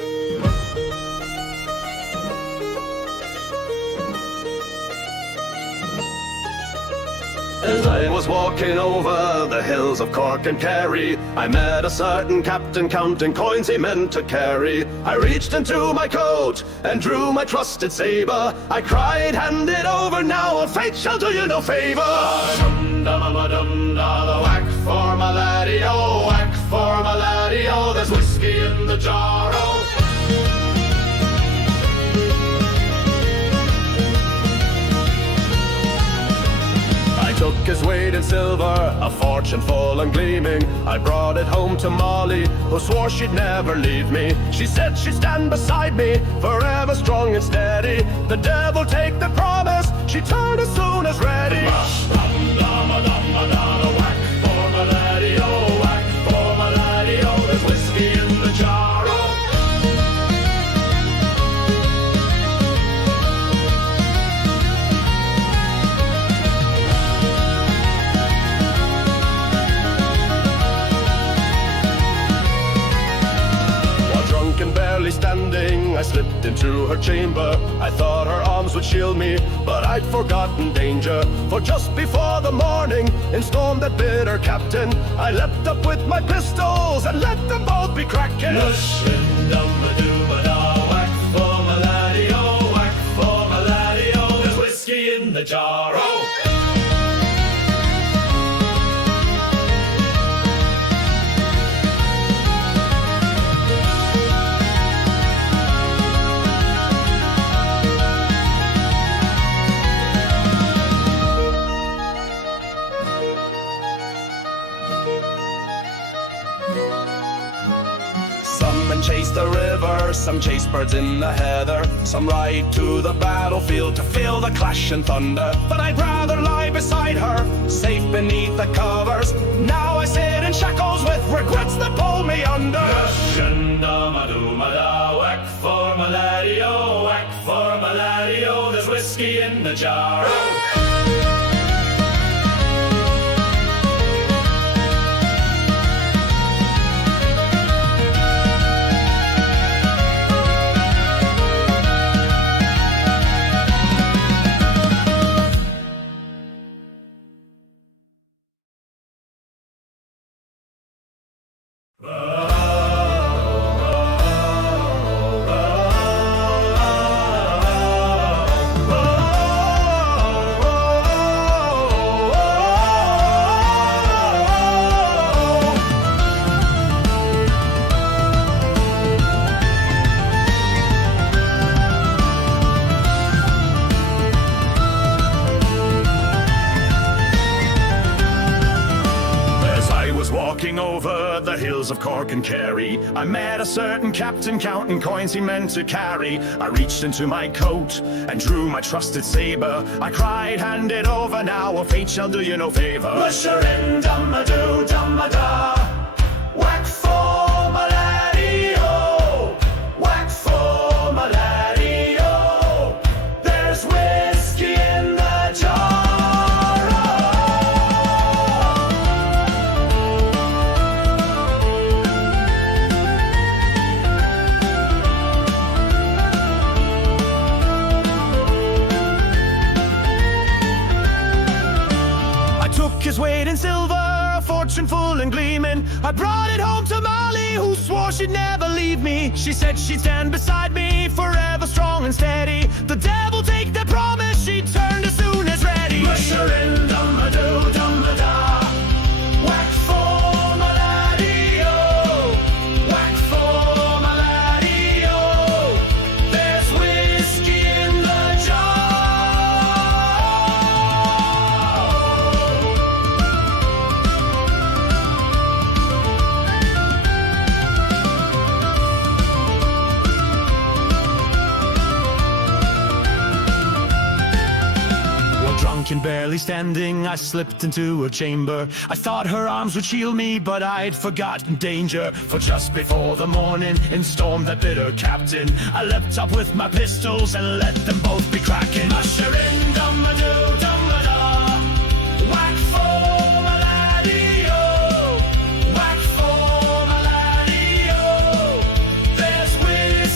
As I was walking over the hills of Cork and Kerry, I met a certain captain counting coins he meant to carry. I reached into my coat and drew my trusted sabre. I cried, hand it over now, or fate shall do you no favour. Dum-dum-a-dum-da, whack for my laddie, oh, whack for my laddie, oh, there's whiskey in the jar, oh. Took his weight in silver, a fortune full and gleaming. I brought it home to Molly, who swore she'd never leave me. She said she'd stand beside me, forever strong and steady. The devil take the promise, she turned as soon as ready. Whack for my laddie, oh, whack for my laddie, oh, there's whiskey in the jar, oh. And barely standing, I slipped into her chamber. I thought her arms would shield me, but I'd forgotten danger. For just before the morning, in storm that bitter captain, I leapt up with my pistols and let them both be cracking. Mush-in-dum-a-doo-ba-da, whack for my laddie, oh, whack for my laddie, oh, there's whiskey in the jar, oh. Some chase the river, some chase birds in the heather, some ride to the battlefield to feel the clash and thunder. But I'd rather lie beside her, safe beneath the covers. Now I sit in shackles with regrets that pull me under. Mush-in-dum-a-doo-ma-da, whack for my laddie, oh, whack for my laddie, oh, there's whiskey in the jar, oh. Walking over the hills of Cork and Kerry, I met a certain captain counting coins he meant to carry. I reached into my coat and drew my trusted sabre. I cried, hand it over now, or fate shall do you no favour. Mush-in-dum-a-doo, dum-a-da, whack for my laddie, oh, whack for my laddie, oh, there's whiskey in the jar. His weight in silver, a fortune full and gleaming. I brought it home to Molly, who swore she'd never leave me. She said she'd stand beside me, forever strong and steady. The devil take the promise, she turned as soon as ready. Mush-in-dum-a-doo, dum-a-da, whack for my laddie, oh, whack for my laddie, oh, there's whiskey in the jar. And barely standing, I slipped into her chamber. I thought her arms would shield me, but I'd forgotten danger. For just before the morning, in storm that bitter captain, I leapt up with my pistols and let them both be cracking. Mush-in-dum-a-doo, dum-a-da, whack for my laddie, oh, whack for my laddie, oh, there's whiskey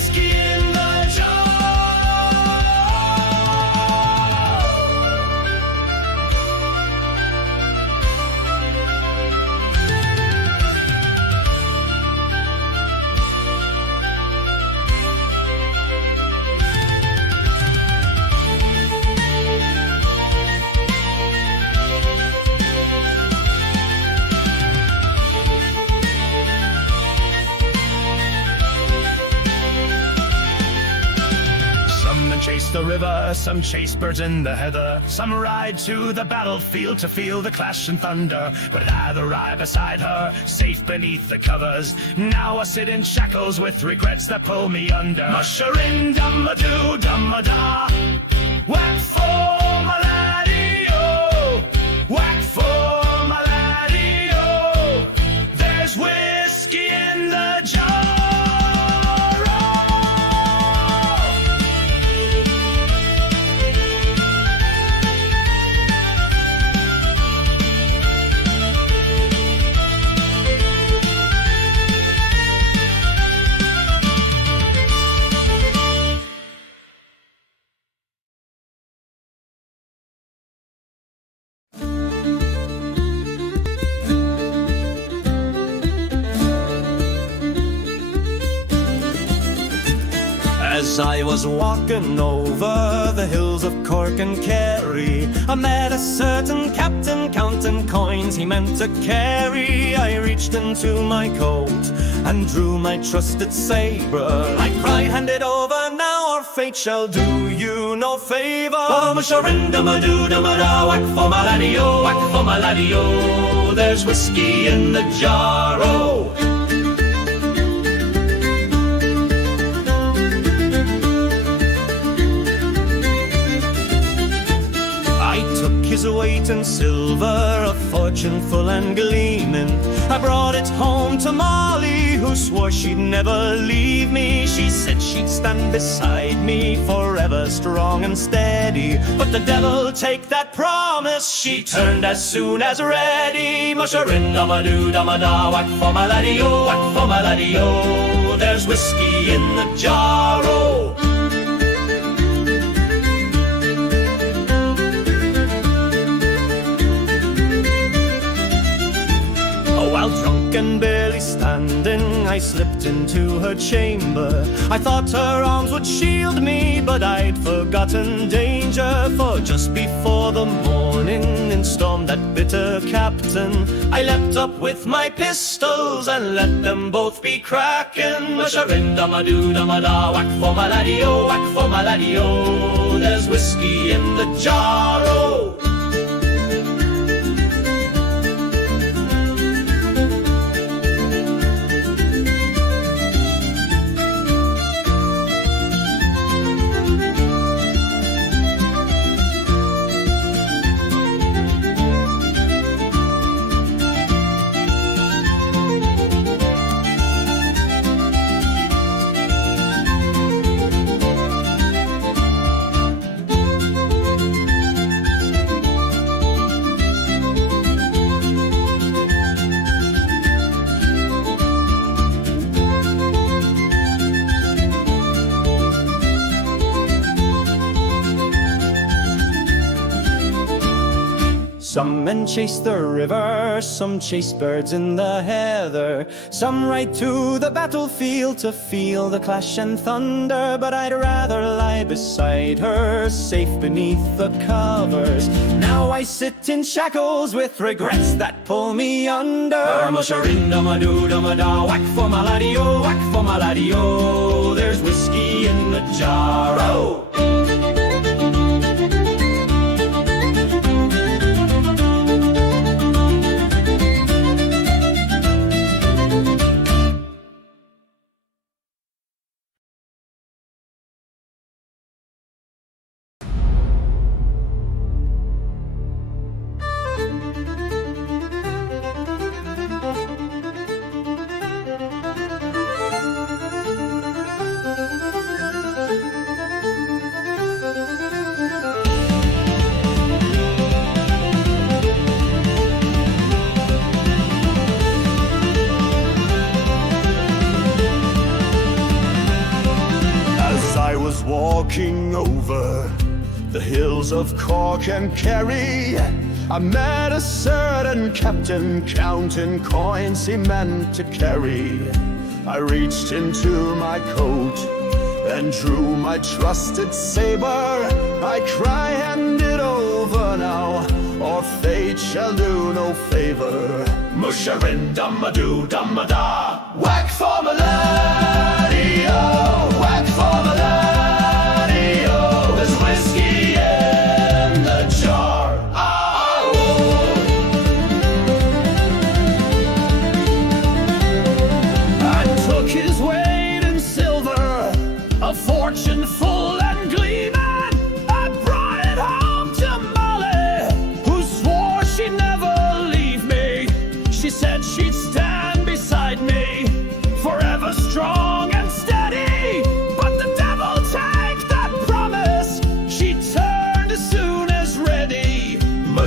race the river, some chase birds in the heather, some ride to the battlefield to feel the clash and thunder. But I'd arrive beside her, safe beneath the covers. Now I sit in shackles with regrets that pull me under. Musherin dum-a-doo, dum-a-da, whack for my laddie-o, whack for my laddie-o. There's whiskey in the jar. As I was walking over the hills of Cork and Kerry, I met a certain captain counting coins he meant to carry. I reached into my coat and drew my trusted sabre. I cried, hand it over now, or fate shall do you no favour. Oh, musherin dum-a-doo, dum-a-da, whack for my laddie-o, whack for my laddie-o. There's whiskey in the jar, oh. His weight in silver, a fortune full and gleaming. I brought it home to Molly, who swore she'd never leave me. She said she'd stand beside me forever, strong and steady. But the devil take that promise, she turned as soon as ready. Musherin dum-a-doo, dum-a-da, whack for my laddie-o, whack for my laddie-o. There's whiskey in the jar, oh. While drunk and barely standing, I slipped into her chamber. I thought her arms would shield me, but I'd forgotten danger. For just before the morning in stormed that bitter captain, I leapt up with my pistols and let them both be cracking. Musherin dum-a-doo, dum-a-da, whack for my laddie-o, whack for my laddie-o. There's whiskey in the jar, oh. Some men chase the river, some chase birds in the heather, some ride to the battlefield to feel the clash and thunder. But I'd rather lie beside her, safe beneath the covers. Now I sit in shackles with regrets that pull me under. Musherin dum-a-doo, dum-a-da, whack for my laddie-o, whack for my laddie-o. There's whiskey in the jar, oh. Walking over the hills of Cork and Kerry, I met a certain captain counting coins he meant to carry. I reached into my coat and drew my trusted saber. I cry, hand it over now, or fate shall do no favor. Musherin dum-a-doo, dum-a-da, whack for my laddie-o, whack for my laddie-o.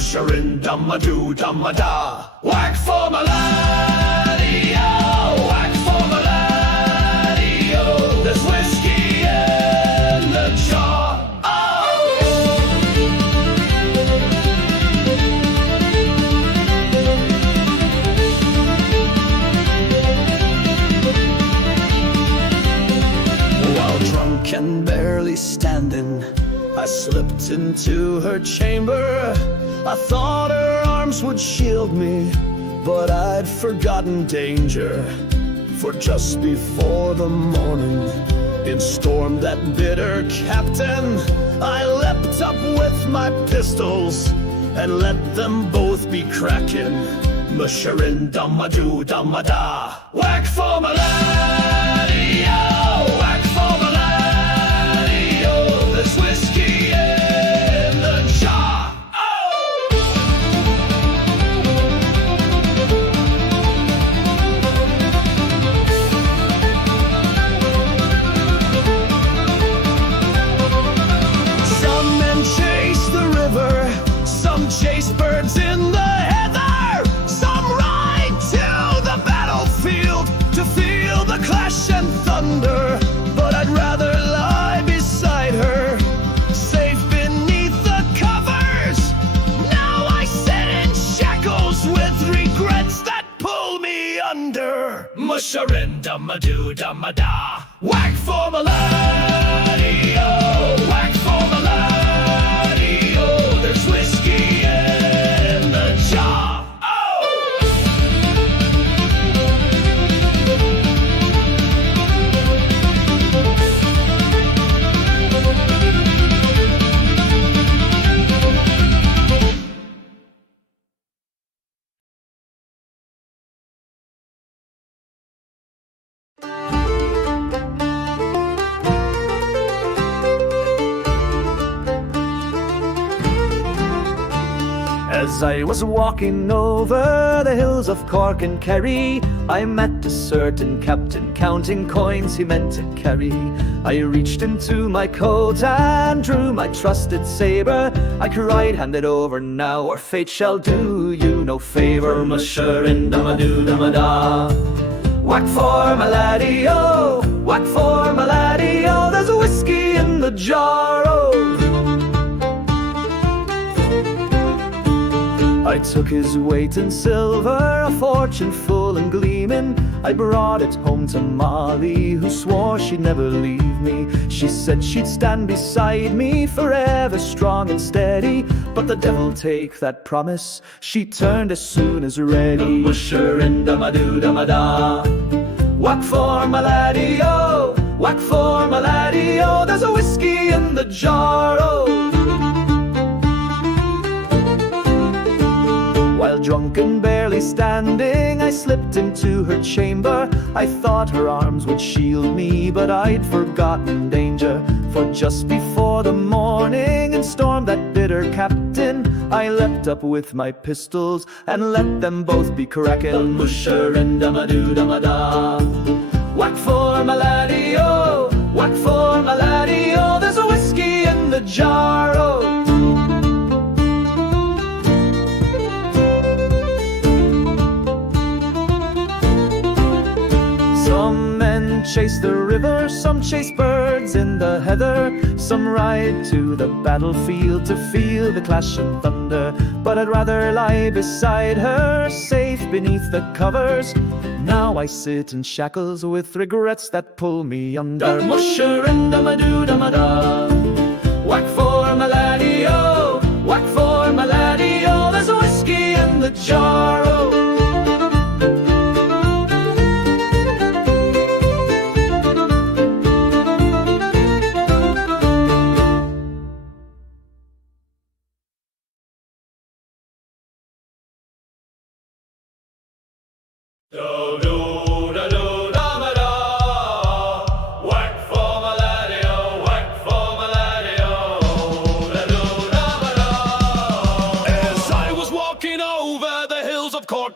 musherin dum-a-doo dum-a-da. Whack for my laddie, oh, whack for my laddie, oh. There's whiskey in the jar, drunk and barely standing, I slipped into her chamber. I thought her arms would shield me, but I'd forgotten danger. For just before the morning, in storm that bitter captain, I leapt up with my pistols and let them both be cracking. Musherin dum-a-doo dum-a-da. Whack for my laddie, oh, whack for my laddie, oh. There's whiskey in the jar, Some men chase the river, some chase birds in the heather, some ride to the battlefield to feel the clash and thunder. But I'd rather lie beside her, safe beneath the covers. Now I sit in shackles with regrets that pull me under. Musherin dum-a-doo dum-a-da. Whack for my laddie, oh, whack for my laddie, oh. There's whiskey in the jar, As I was walking over the hills of Cork and Kerry, I met a certain captain counting coins he meant to carry. I reached into my coat and drew my trusted sabre. I cried, hand it over now, or fate shall do you no favour. Musherin dum-a-doo dum-a-da. Whack for my laddie, oh, whack for my laddie, oh. There's a whiskey in the jar, oh. I took his weight in silver, a fortune full and gleaming. I brought it home to Molly, who swore she'd never leave me. She said she'd stand beside me forever, strong and steady. But the devil take that promise, she turned as soon as ready. Musherin dum-a-doo dum-a-da. Whack for my laddie, oh, whack for my laddie, oh. There's a whiskey in the jar, oh. While drunk and barely standing, I slipped into her chamber. I thought her arms would shield me, but I'd forgotten danger. For just before the morning, in storm that bitter captain, I leapt up with my pistols and let them both be cracking. Musherin dum-a-doo dum-a-da. Whack for my laddie, oh, whack for my laddie, oh. There's a whiskey in the jar, oh. Some men chase the river, some chase birds in the heather, some ride to the battlefield to feel the clash and thunder. But I'd rather lie beside her, safe beneath the covers. Now I sit in shackles with regrets that pull me under. Musherin dum-a-doo dum-a-da. Whack for my laddie, oh, whack for my laddie, oh. There's a whiskey in the jar, oh.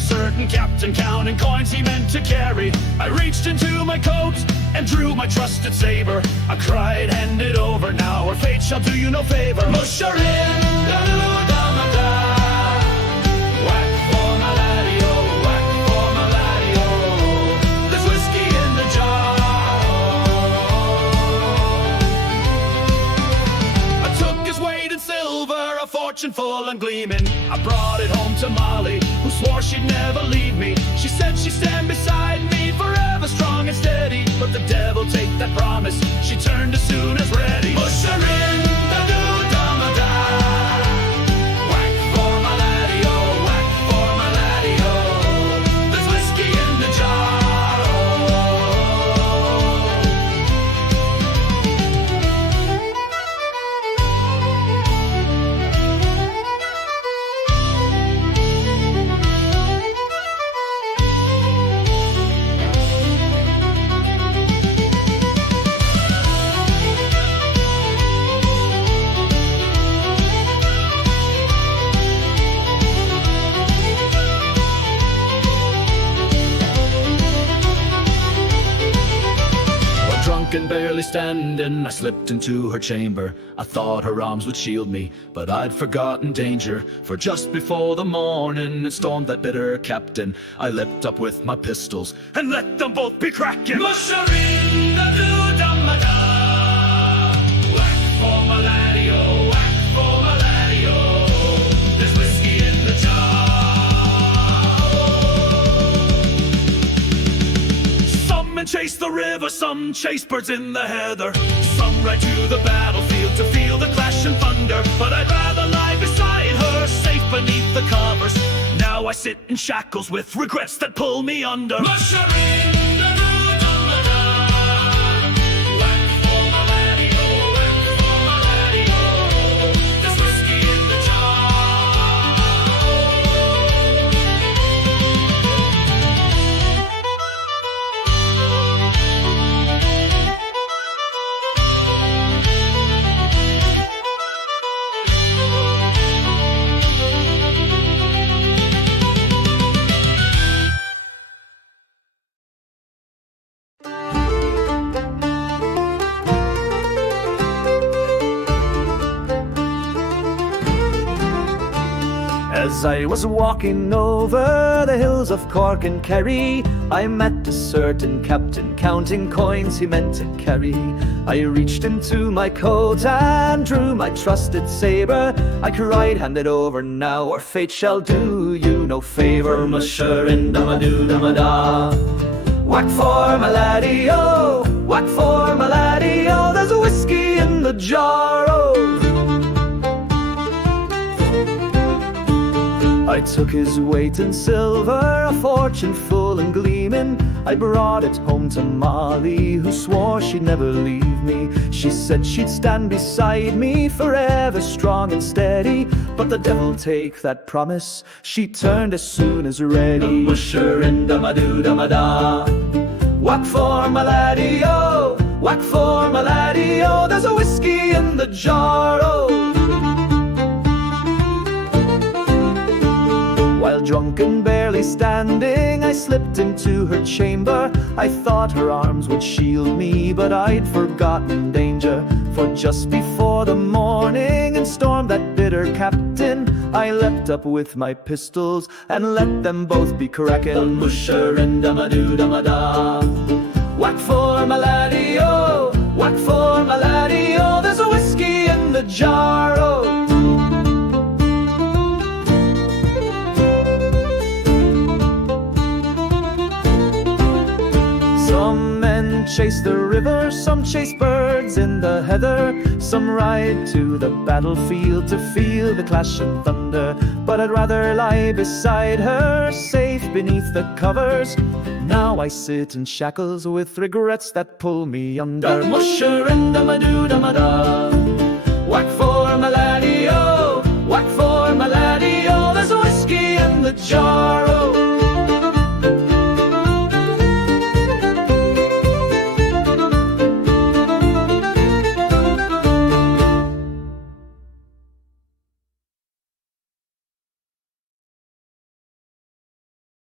a certain captain counting coins he meant to carry. I reached into my coat and drew my trusted saber. I cried, hand it over now, or fate shall do you no favor. Mush her in, da-doo-da-ma-da. Whack for my laddie-o, whack for my laddie-o. There's whiskey in the jar. I took his weight in silver, a fortune full and gleaming. I brought it home to Molly, who swore she'd never leave me. She said she'd stand beside me, forever strong and steady. But the devil take that promise, she turned as soon as ready. Push her in, da-doo-da-ma-da. Whack for my laddie-o, whack for my laddie-o. There's whiskey in the jar. And barely standing, I slipped into her chamber. I thought her arms would shield me, but I'd forgotten danger. For just before the morning it stormed that bitter captain, I leapt up with my pistols and let them both be cracking. Musherin, da-doo-da-ma-da. Whack for my laddie-o, whack for my laddie-o. There's whiskey in the jar. Some chase the river, some chase birds in the heather, some ride to the battlefield to feel the clash and thunder. But I'd rather lie beside her, safe beneath the covers. Now I sit in shackles with regrets that pull me under. Musherin, da-doo-da-ma-da. Whack for my laddie-o, whack for my laddie-o. There's whiskey in the jar. As I was walking over the hills of Cork and Kerry, I met a certain captain counting coins he meant to carry. I reached into my coat and drew my trusted saber. I cried, hand it over now, or fate shall do you no favor. Musherin, da-ma-doo-da-ma-da. Whack for my laddie-o, whack for my laddie-o. There's a whiskey in the jar, oh. I took his weight in silver, a fortune full and gleaming. I brought it home to Molly, who swore she'd never leave me. She said she'd stand beside me, forever strong and steady. But the devil take that promise, she turned as soon as ready. Musherin, da-ma-doo-da-ma-da. Whack for my laddie-o, whack for my laddie-o. There's a whiskey in the jar, oh. While drunk and barely standing, I slipped into her chamber. I thought her arms would shield me, but I'd forgotten danger. For just before the morning and stormed that bitter captain, I leapt up with my pistols and let them both be cracking. Musherin, da-ma-doo-da-ma-da. Whack for my laddie-o, whack for my laddie-o. There's a whiskey in the jar, oh. Some men chase the river, some chase birds in the heather, some ride to the battlefield to feel the clash and thunder. But I'd rather lie beside her, safe beneath the covers. Now I sit in shackles with regrets that pull me under. Musherin, da-ma-doo-da-ma-da. Whack for my laddie-o, whack for my laddie-o. There's a whiskey in the jar, oh.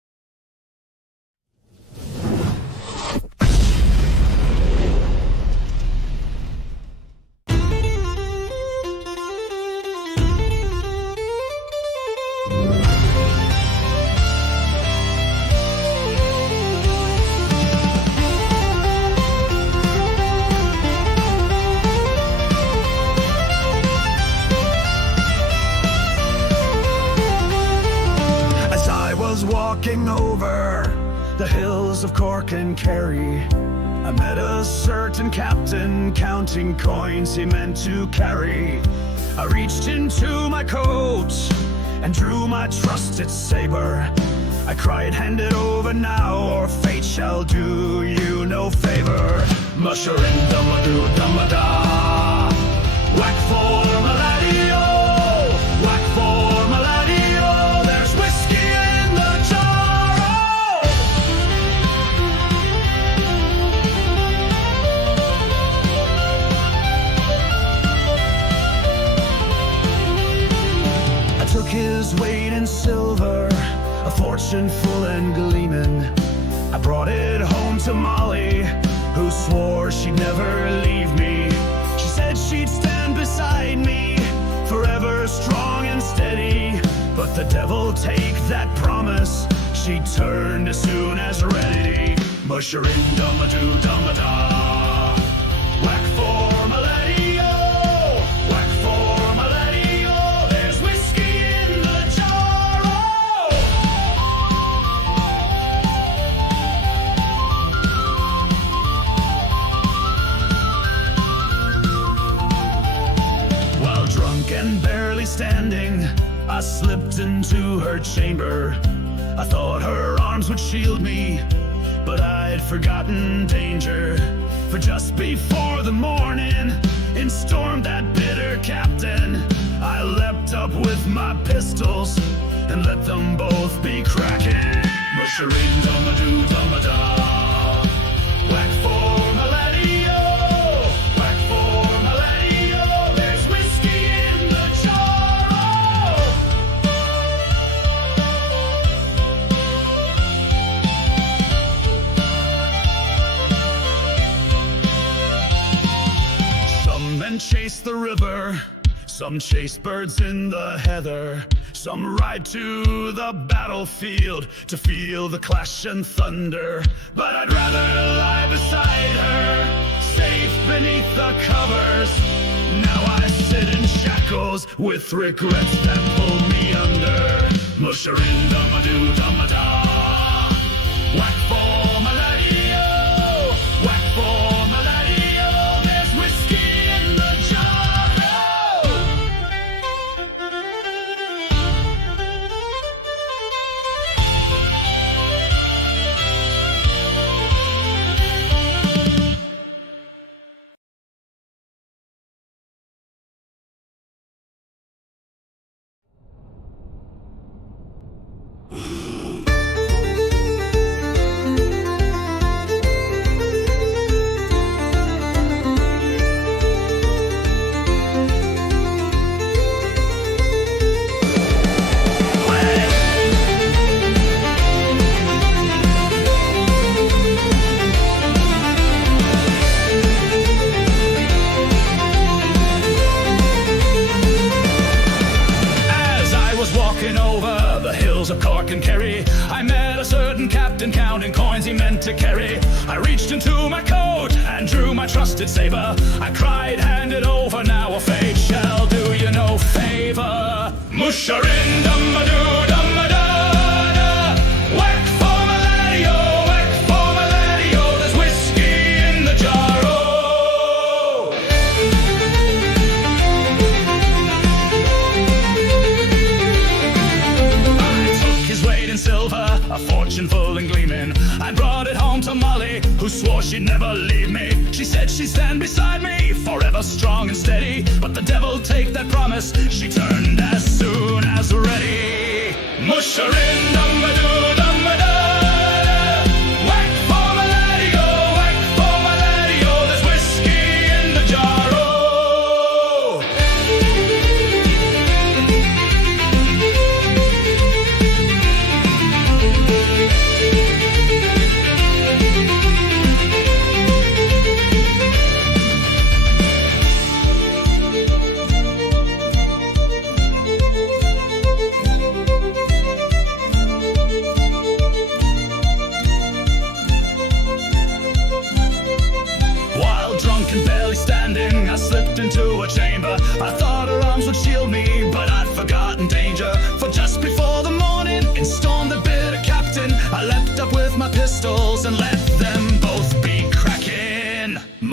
walking over the hills of Cork and Kerry, I met a certain captain counting coins he meant to carry. I reached into my coat and drew my trusted saber. I cried, hand it over now, or fate shall do you no favor. Musherin dummadoo dummada, whack for my laddie-o, whack for my laddie-o, there's whiskey in the jar, I took his weight in silver, a fortune full and gleaming. I brought it home to Molly, who swore she'd never leave me. She said she'd stand beside me, forever strong and steady. But the devil take that promise, she turned as soon as ready. Musherin dummadoo dummada, whack for my laddie-o, whack for my laddie-o, there's whiskey in the jar, While drunk and barely standing, I slipped into her chamber. I thought her arms would shield me, but I'd forgotten danger. For just before the morning, in stormed that bitter captain. I leapt up with my pistols and let them both be cracking. Musherin dummadoo dummada, whack for my laddie-o, whack for my laddie-o, there's whiskey in the jar, Some men chase the river, some chase birds in the heather, some ride to the battlefield to feel the clash and thunder. But I'd rather lie beside her, safe beneath the covers. Now I sit in shackles with regrets that pull me under. Musherin dummadoo dummada, whack for my laddie-o, whack for my laddie-o, there's whiskey in the jar, of Cork and Kerry, I met a certain captain counting coins he meant to carry. I reached into my coat and drew my trusted saber. I cried, hand it over now, or fate shall do you no favor. Musherin dummadoo dummada, whack for my laddie-o, whack for my laddie-o, there's whiskey in the jar, silver, a fortune full and gleaming. I brought it home to Molly, who swore she'd never leave me. She said she'd stand beside me, forever strong and steady. But the devil take that promise, she turned as soon as ready. Musherin dummadoo dummada, whack for my laddie-o, whack for my laddie-o, there's whiskey in the jar,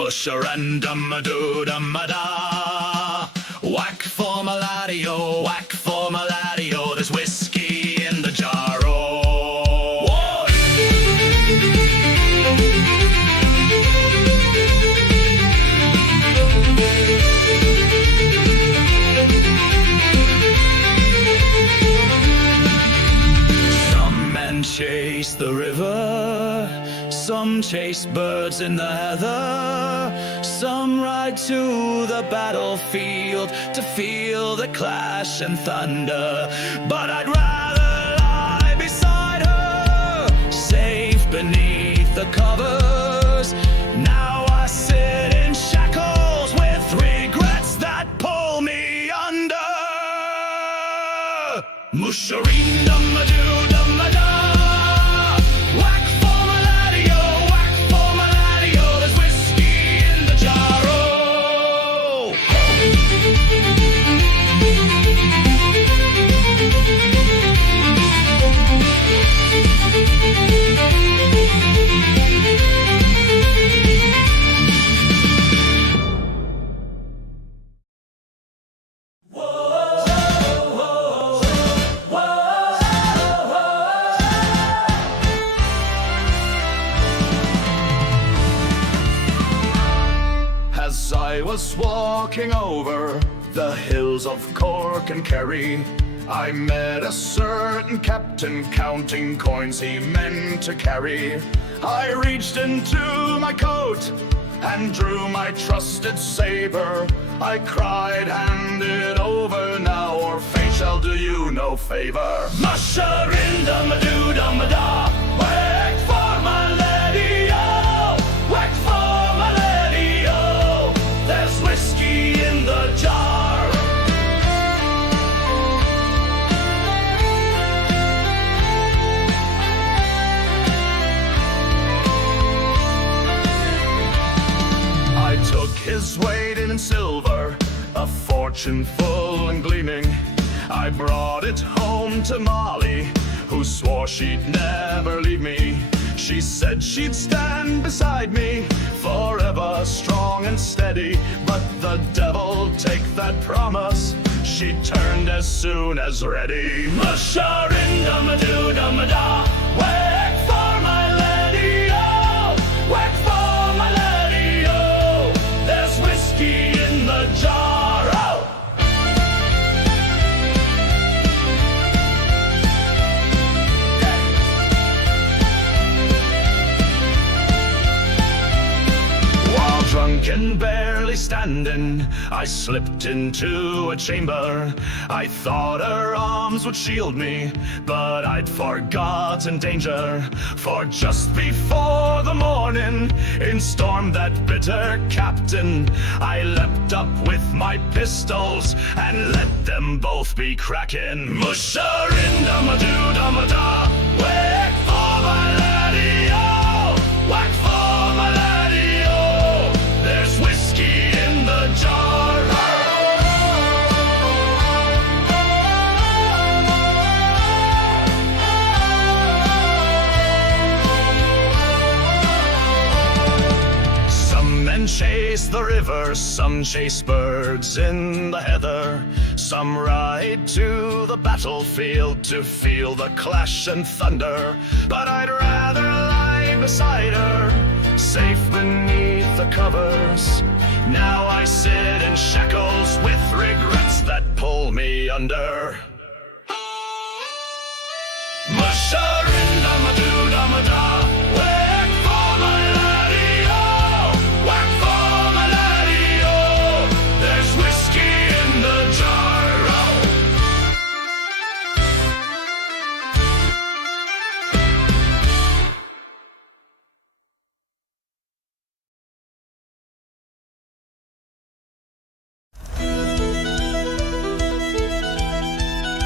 Musharandum-a-doo-dum-a-da. Whack for my laddie-o, whack for my laddie-o. There's whiskey in the jar-o. Whoa! Some men chase the river, some chase birds in the heather, some ride to the battlefield to feel the clash and thunder. But I'd rather lie beside her, safe beneath the covers. Now I sit in shackles with regrets that pull me under. Mushareen-dum-a-doo-dum-a-da. Whack for my laddie-o, whack for my laddie-o. There's whiskey in the jar-o. As I was walking over the hills of Cork and Kerry, I met a certain captain counting coins he meant to carry. I reached into my coat and drew my trusted saber. I cried, hand it over now, or fate shall do you no favor. Musher-in-dum-a-doo-dum-a-da. Whack for my laddie-o, whack for my laddie-o. There's whiskey in the jar. I took his weight in silver, a fortune full and gleaming. I brought it home to Molly, who swore she'd never leave me. She said she'd stand beside me, forever strong and steady. But the devil take that promise, she turned as soon as ready. Musher-in-dum-a-doo-dum-a-da. Whack for my laddie-o, whack for my laddie-o. There's whiskey in the jar-o. While drunk and barely standing, I slipped into a chamber. I thought her arms would shield me, but I'd forgotten danger. For just before the morning, in stormed that bitter captain, I leapt up with my pistols and let them both be cracking. Musher-in-dum-a-doo-dum-a-da. Whack for my laddie-o, whack for my laddie-o. There's whiskey in the jar. Some men chase the river, some chase birds in the heather, some ride to the battlefield to feel the clash and thunder. But I'd rather lie beside her, safe beneath the covers. Now I sit in shackles with regrets that pull me under. Musher-in-dum-a-doo-dum-a-da. Whack for my laddie-o, whack for my laddie-o. There's whiskey in the jar-o.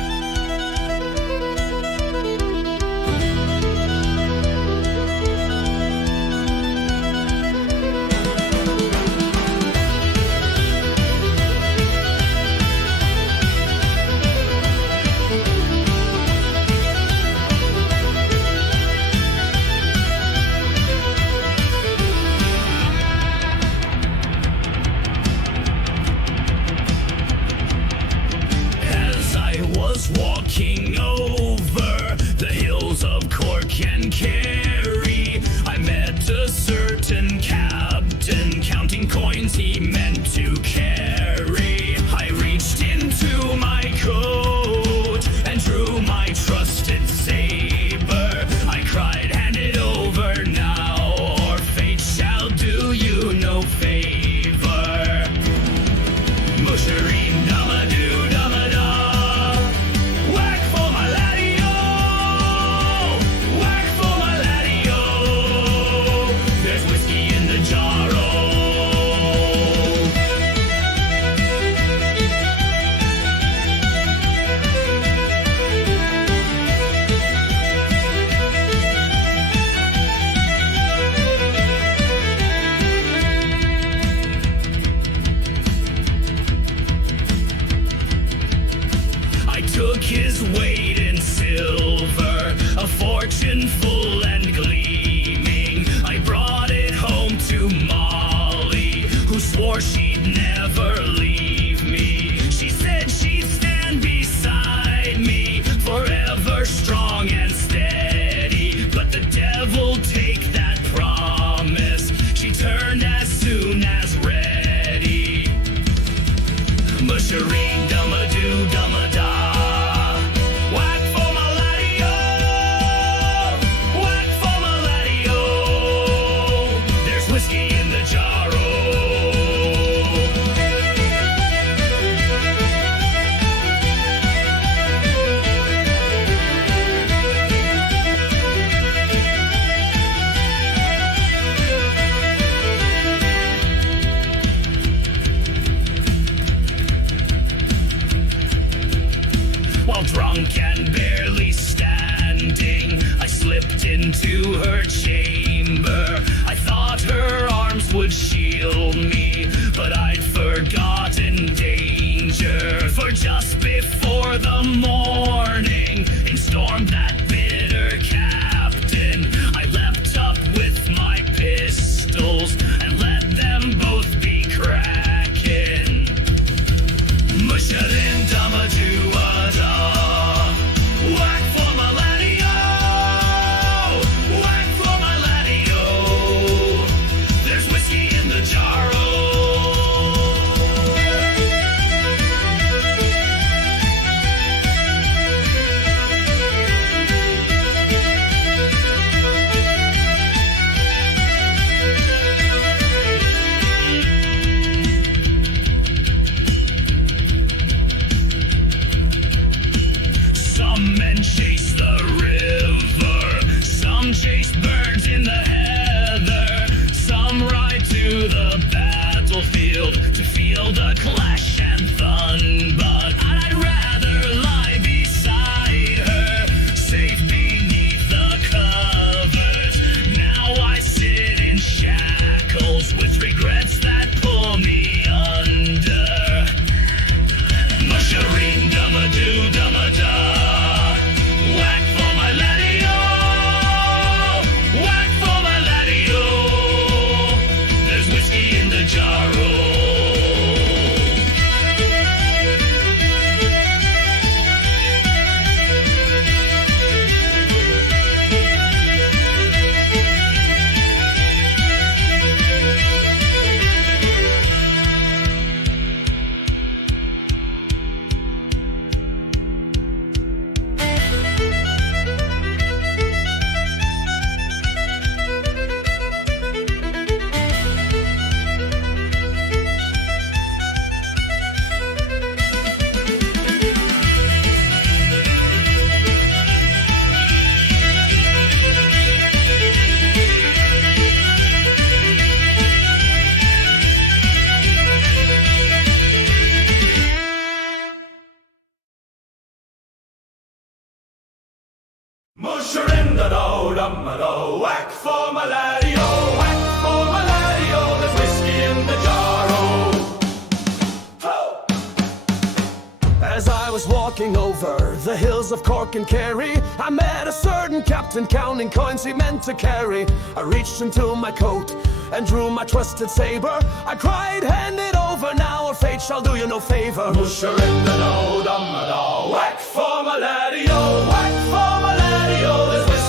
hills of Cork and Kerry, I met a certain captain, counting coins he meant to carry. I reached into my coat and drew my trusted saber. I cried, hand it over now, or fate shall do you no favor. Mushareen dama-doo dama-da, whack for my laddie-o, whack for my laddie-o, there's whiskey in the jar-o. I took his weight in silver, a fortune full and gleaming. I brought it home to Molly, who swore she'd never leave me. She said she'd stand beside me, forever strong and steady. But the devil take that promise, she turned as soon as ready. Mushareen dama-doo dama-da, whack for my laddie-o, whack for my laddie-o, there's whiskey in the jar-o. While drunk and barely standing, I slipped into her chamber. I thought her arms would shield me, but I'd forgotten danger. For just before the morning, in stormed that bitter captain. I leapt up with my pistols and let them both be cracking. Musharin dama-doo-a-da, whack for my laddie-o, whack for my laddie-o, there's whiskey in the jar-o. Some men chase the river, some chase birds in the heather, some ride to the battlefield to feel the clash and thun. But I'd rather lie beside her, safe beneath the covers. Now I sit in shackles with regrets that pull me under. Mushareen dama-doo dama-da, whack for my laddie-o, whack for my laddie-o, there's whiskey in the jar-o. Musharin-da-do-dum-a-do, whack for my laddie-o, whack for my laddie-o, there's whiskey in the jar-o. As I was walking over the hills of Cork and Kerry, I met a certain captain counting coins he meant to carry. I reached into my coat and drew my trusted saber. I cried, hand it over now, or fate shall do you no favor. Musharin-da-do-dum-a-do, whack for my laddie-o, whack for my laddie-o, there's whiskey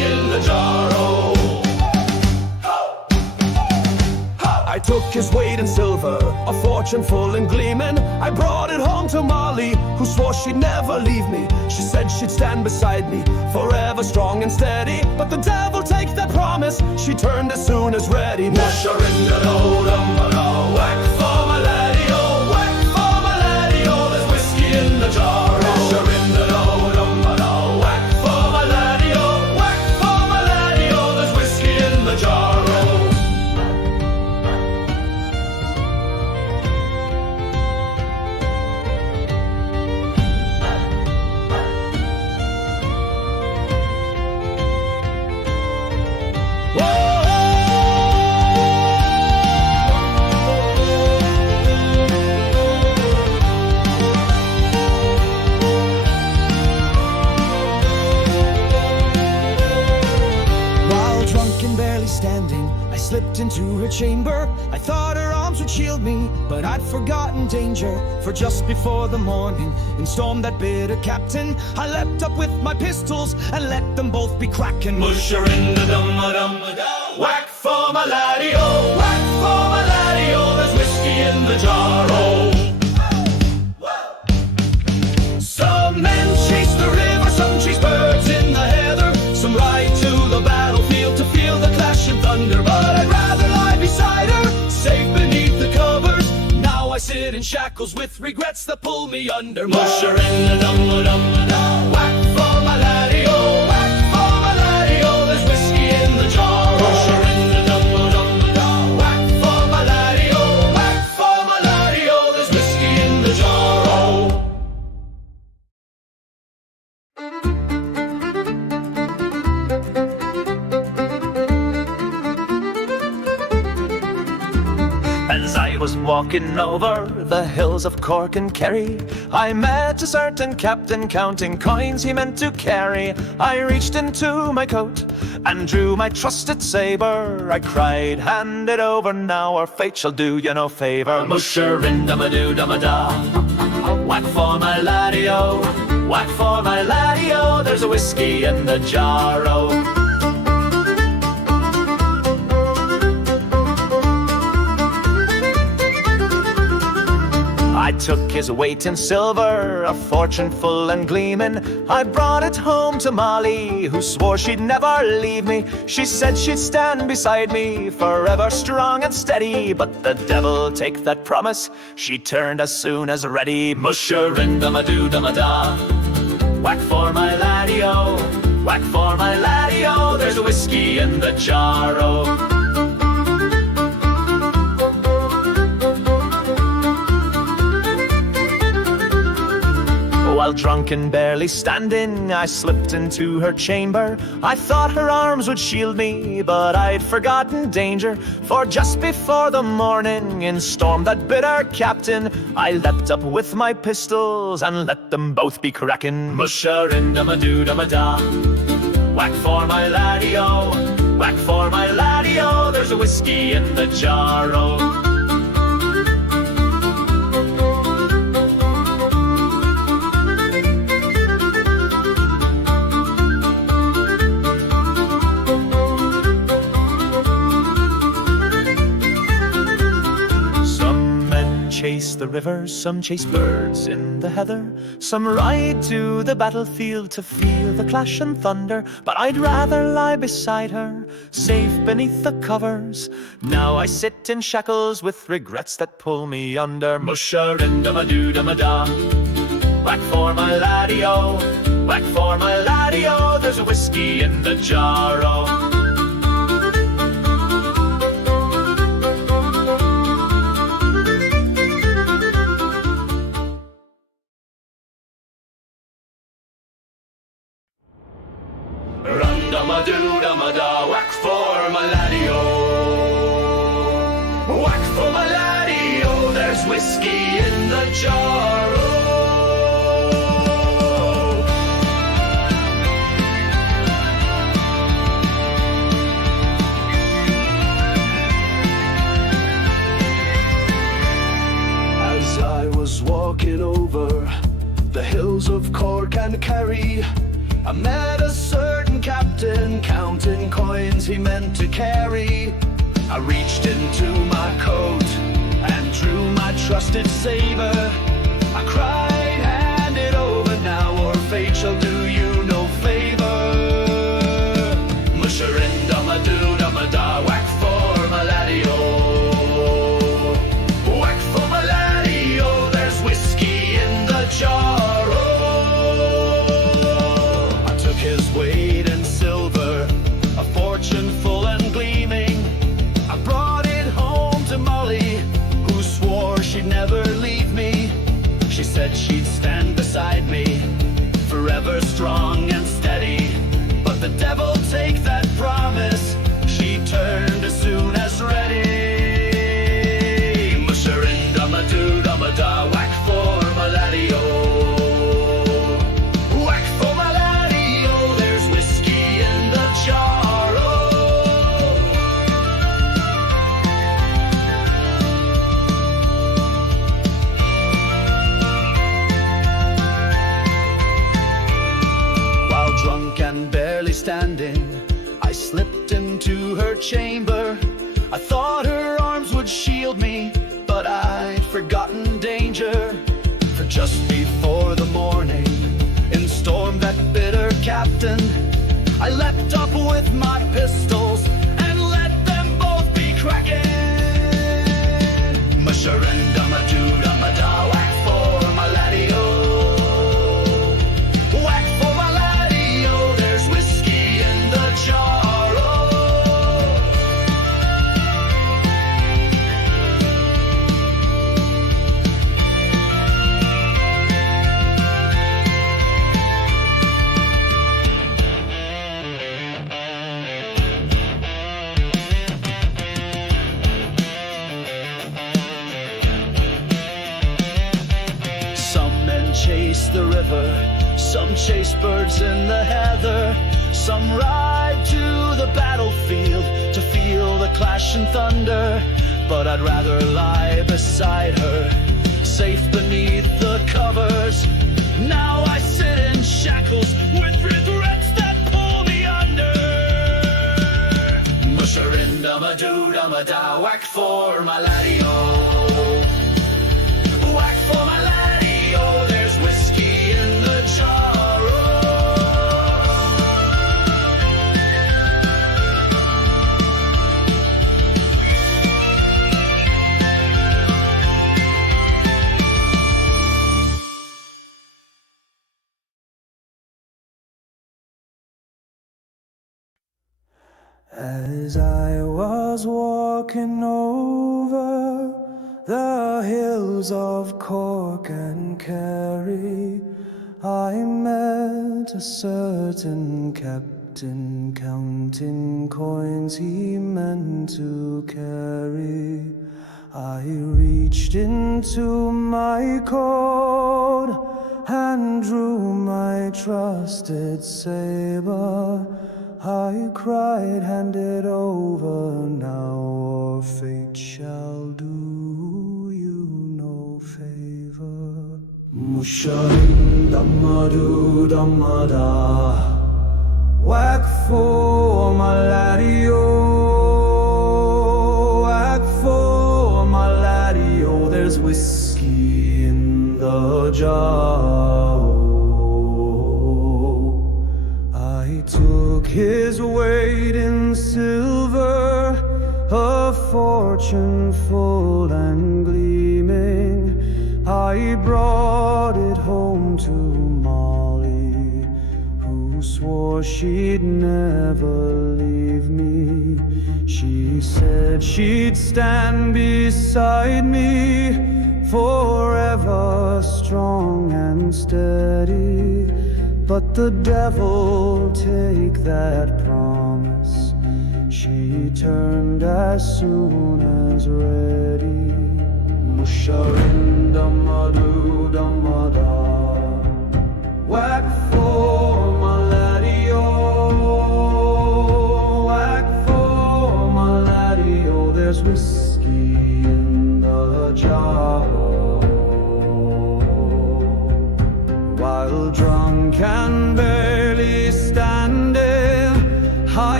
took his weight in silver, a fortune full and gleaming. I brought it home to Molly, who swore she'd never leave me. She said she'd stand beside me, forever strong and steady. But the devil take that promise, she turned as soon as ready. Mush her in the load, whack for my laddie, oh, whack for my laddie, oh, there's whiskey in the jar. Mush her in the load, whack for my laddie, oh, whack for my laddie, oh, there's whiskey in the jar. Slipped into her chamber. I thought her arms would shield me, but I'd forgotten danger. For just before the morning, in storm that bitter captain, I leapt up with my pistols and let them both be cracking. Mush her in the dum-a-dum-a-dum, whack for my laddie, oh, whack for my laddie, oh, there's whiskey in the jar, oh. Some men chase the river, some chase birds in the heather, some ride to the battlefield to feel the clash and thunder. But I'd rather lie beside her, safe beneath the covers. Now I sit in shackles with regrets that pull me under. Mush her in the dum-a-dum-a-dum, whack for my laddie, oh, whack for my laddie, oh, there's whiskey in the jar. Mush her in the dum-a-dum-a-dum, whack for my laddie, oh, whack for my laddie, oh, there's whiskey in the jar, oh. As I was walking over the hills of Cork and Kerry, I met a certain captain counting coins he meant to carry. I reached into my coat and drew my trusted saber. I cried, hand it over now, or fate shall do you no favor. Mush her in dum-a-doo dum-a-da, whack for my laddie-o, whack for my laddie-o, there's a whiskey in the jar, oh. I took his weight in silver, a fortune full and gleaming. I brought it home to Molly, who swore she'd never leave me. She said she'd stand beside me, forever strong and steady. But the devil take that promise, she turned as soon as ready. Mush her in dum-a-doo dum-a-da, whack for my laddie-o, whack for my laddie-o, there's a whiskey in the jar, oh. While drunk and barely standing, I slipped into her chamber. I thought her arms would shield me, but I'd forgotten danger. For just before the morning, in storm that bit our captain, I leapt up with my pistols and let them both be cracking. Mush her in dum-a-doo dum-a-da, whack for my laddie-o, whack for my laddie-o, there's a whiskey in the jar, oh. Chase the river, some chase birds in the heather, some ride to the battlefield to feel the clash and thunder. But I'd rather lie beside her, safe beneath the covers. Now I sit in shackles with regrets that pull me under. Mush her in dum-a-doo dum-a-da, whack for my laddie-o, whack for my laddie-o, there's a whiskey in the jar, oh. Dum-a-doo dum-a-da, whack for my laddie-o, whack for my laddie-o, there's whiskey in the jar, oh. As I was walking over the hills of Cork and Kerry, I met a certain captain counting coins he meant to carry. I reached into my coat and drew my trusted saber. I cried, hand it over now, or fate shall do you no favor. Musherin dumadoo dumada, whack for my laddie-o. Whack for my laddie-o, there's whiskey in the jar. Oh, I took his weight in silver, a fortune full and gleaming. I brought it home to Molly, who swore she'd never leave me. She said she'd stand beside me, forever strong and steady. But the devil take that promise, she turned as soon as ready. Musherin dumadoo dumada, whack for my laddie-o. Whack for my laddie-o, there's whiskey in the jar. Oh. While drunk and barely standing, I slipped into her chamber. I thought her arms would shield me, but I'd forgotten danger. For just before the morning, in storm that bitter captain, I leapt up with my pistols and let them both be cracking. Musherin dumadoo dumada, whack for my laddie-o. Whack for my laddie-o, there's whiskey in the jar. Oh. Some men chase the river, some chase birds in the heather, some ride to the battlefield to feel the clash and thunder. But I'd rather lie beside her, safe beneath the covers. Now I sit in shackles with regrets that pull me under. Musherin dumadoo dumada, whack for my laddie-o. Whack for my laddie-o, there's whiskey in the jar. Oh. As I was walking over the hills of Cork and Kerry, I met a certain captain counting coins he meant to carry. I reached into my coat and drew my trusted saber. I cried, hand it over now, or fate shall do you no favor. Musherin dumadoo dumada, whack for my laddie-o. Whack for my laddie-o, there's whiskey in the jar. I took his weight in silver, a fortune full and gleaming. I brought it home to Molly, who swore she'd never leave me. She said she'd stand beside me, forever strong and steady. But the devil take that promise, she turned as soon as ready. Musherin dumadoo dumada, whack for my laddie-o. Whack for my laddie-o, there's whiskey in the jar. While drunk and barely standing, I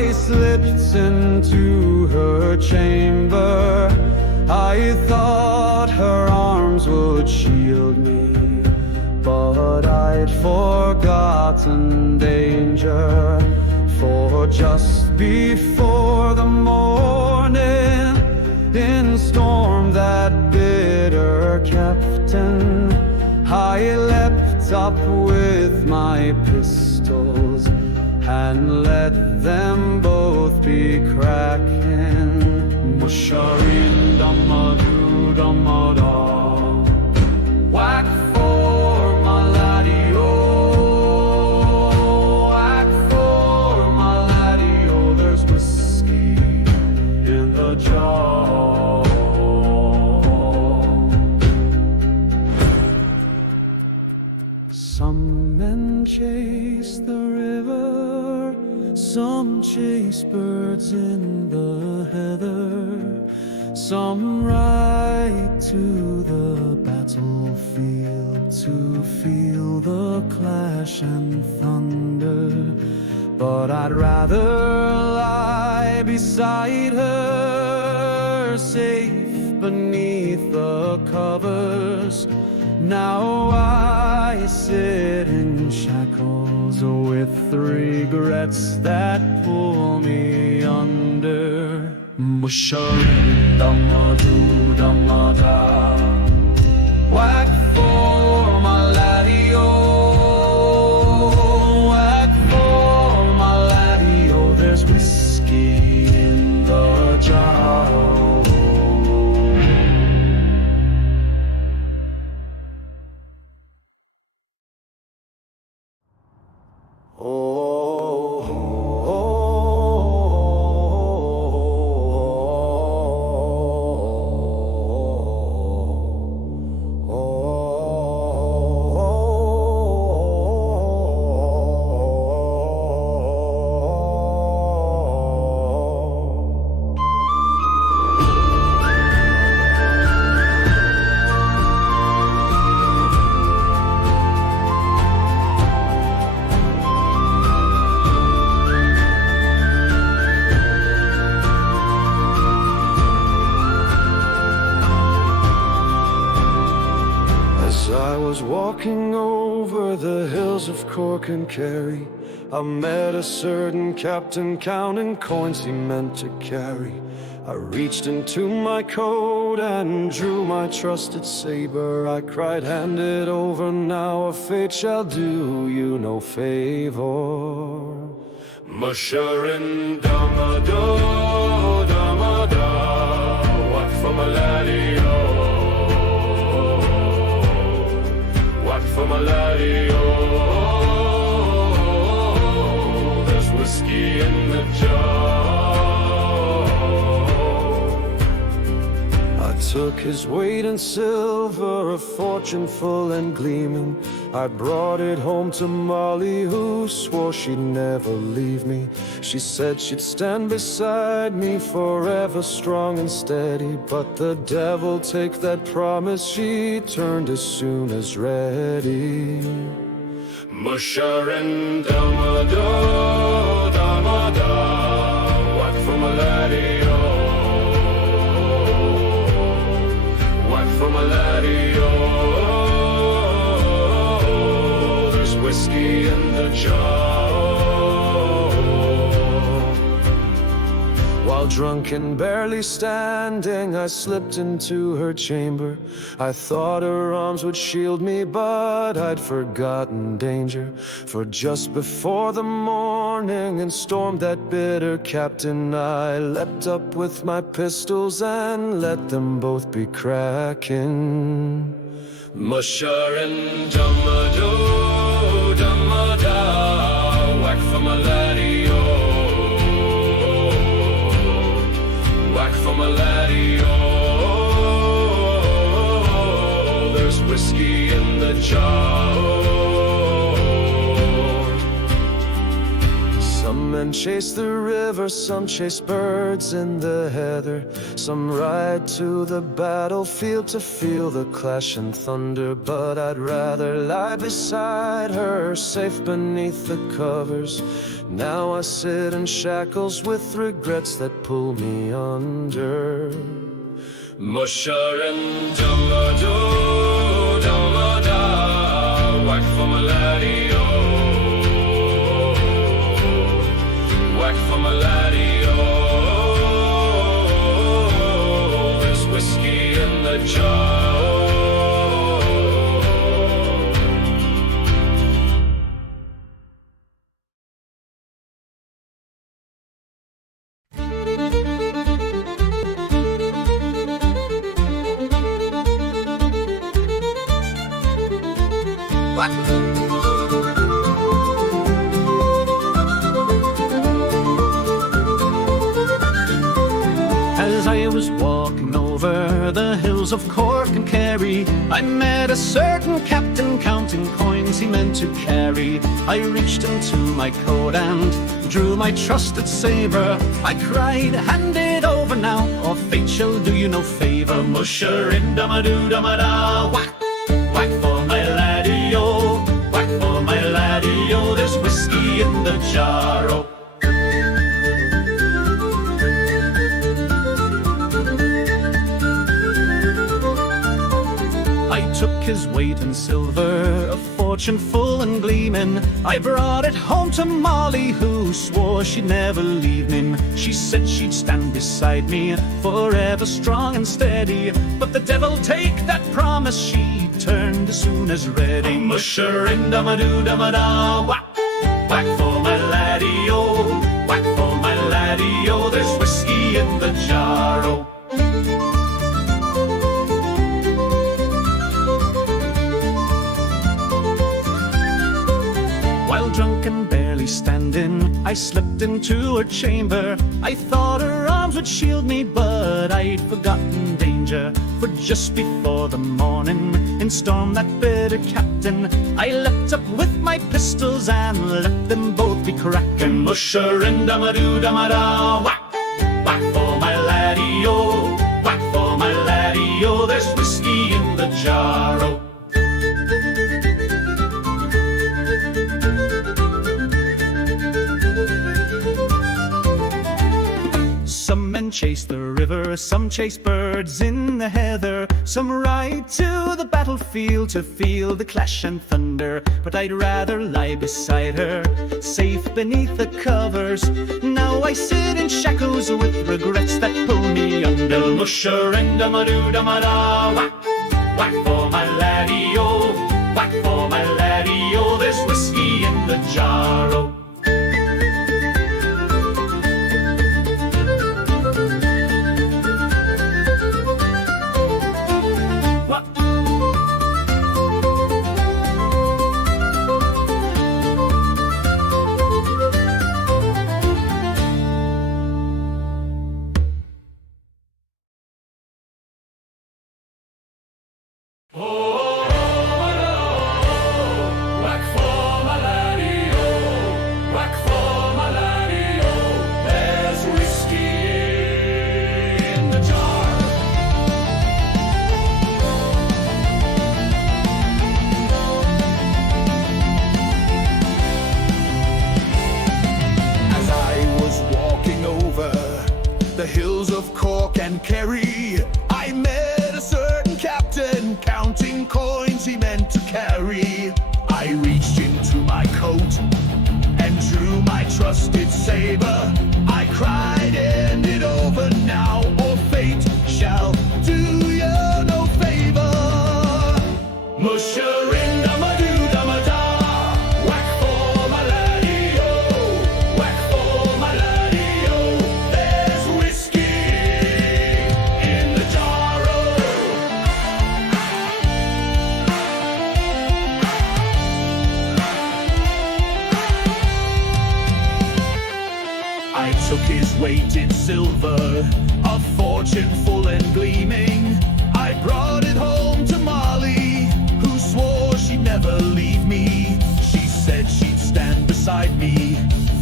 I slipped into her chamber. I thought her arms would shield me, but I'd forgotten danger. For just before the morning, in storm that bitter captain, I leapt up with my pistols and let them both be cracking. Musharin damadu damada, whack for my laddie, oh, whack for my laddie, oh, there's whiskey in the jar. Some men chase the river, some chase birds in the heather, some ride to the battlefield to feel the clash and thunder. But I'd rather lie beside her, safe beneath the covers. Now I sit in shackles with regrets that pull me under. Musharin damadu damada, whack for my laddie, oh, whack for my laddie, oh, there's whiskey in the jar. Walking over the hills of Cork and Kerry, I met a certain captain counting coins he meant to carry. I reached into my coat and drew my trusted saber. I cried, hand it over now, or fate shall do you no favor. Musharin damado damada, what from a laddie, for my laddie, oh, there's whiskey in the jar. I took his weight in silver, a fortune full and gleaming. I brought it home to Molly, who swore she'd never leave me. She said she'd stand beside me forever, strong and steady. But the devil take that promise, she turned as soon as ready. Musharin damado damada, whack for my laddie, oh, whack for my laddie, oh, there's whiskey in the jar. While drunk and barely standing, I slipped into her chamber. I thought her arms would shield me, but I'd forgotten danger. For just before the morning and stormed that bitter captain, I leapt up with my pistols and let them both be cracking. Musharin damado damada, whack for my laddie, oh, whack for my laddie, oh, there's whiskey in the jar. Some men chase the river, some chase birds in the heather. Some ride to the battlefield to feel the clash and thunder. But I'd rather lie beside her, safe beneath the covers. Now I sit in shackles with regrets that pull me under. Musharin Dumado, Dumada, whack for my laddie, oh. Whack for my laddie, oh. There's whiskey in the jar. As I was walking over the hills of Cork and Kerry, I met a certain captain counting coins he meant to carry. I reached into my coat and drew my trusted sabre. I cried, hand it over now, or fate shall do you no favour. Musher in damadoo damada, whack, whack for my laddie-o, whack for my laddie-o, there's whiskey in the jar, oh. Took his weight in silver, a fortune full and gleaming. I brought it home to Molly, who swore she'd never leave me. She said she'd stand beside me, forever strong and steady. But the devil take that promise, she turned as soon as ready. Musher in damadoo damada, whack, whack for my laddie-o, whack for my laddie-o, there's whiskey in the jar, oh. Drunk and barely standing, I slipped into her chamber. I thought her arms would shield me, but I'd forgotten danger. For just before the morning, in storm that bitter captain, I leapt up with my pistols and let them both be cracking. Musher and damadoo damada, whack, whack for my laddie-o, whack for my laddie-o, there's whiskey in the jar, oh. Some men chase the river, some chase birds in the heather. Some ride to the battlefield to feel the clash and thunder. But I'd rather lie beside her, safe beneath the covers. Now I sit in shackles with regrets that pull me under. Musher and damadoo damada, whack, whack for my laddie-o, whack for my laddie-o, there's whiskey in the jar, oh. The hills of Cork and Kerry, I met a certain captain counting coins he meant to carry. I reached into my coat and drew my trusted saber. I cried, end it over now, or fate shall do you no favor. Musher in damadoo damada, whack for my laddie-o, whack for my laddie-o, there's whiskey in the jar, oh. I took his weight in silver, a fortune full and gleaming. I brought it home to Molly, who swore she'd never leave me. She said she'd stand beside me,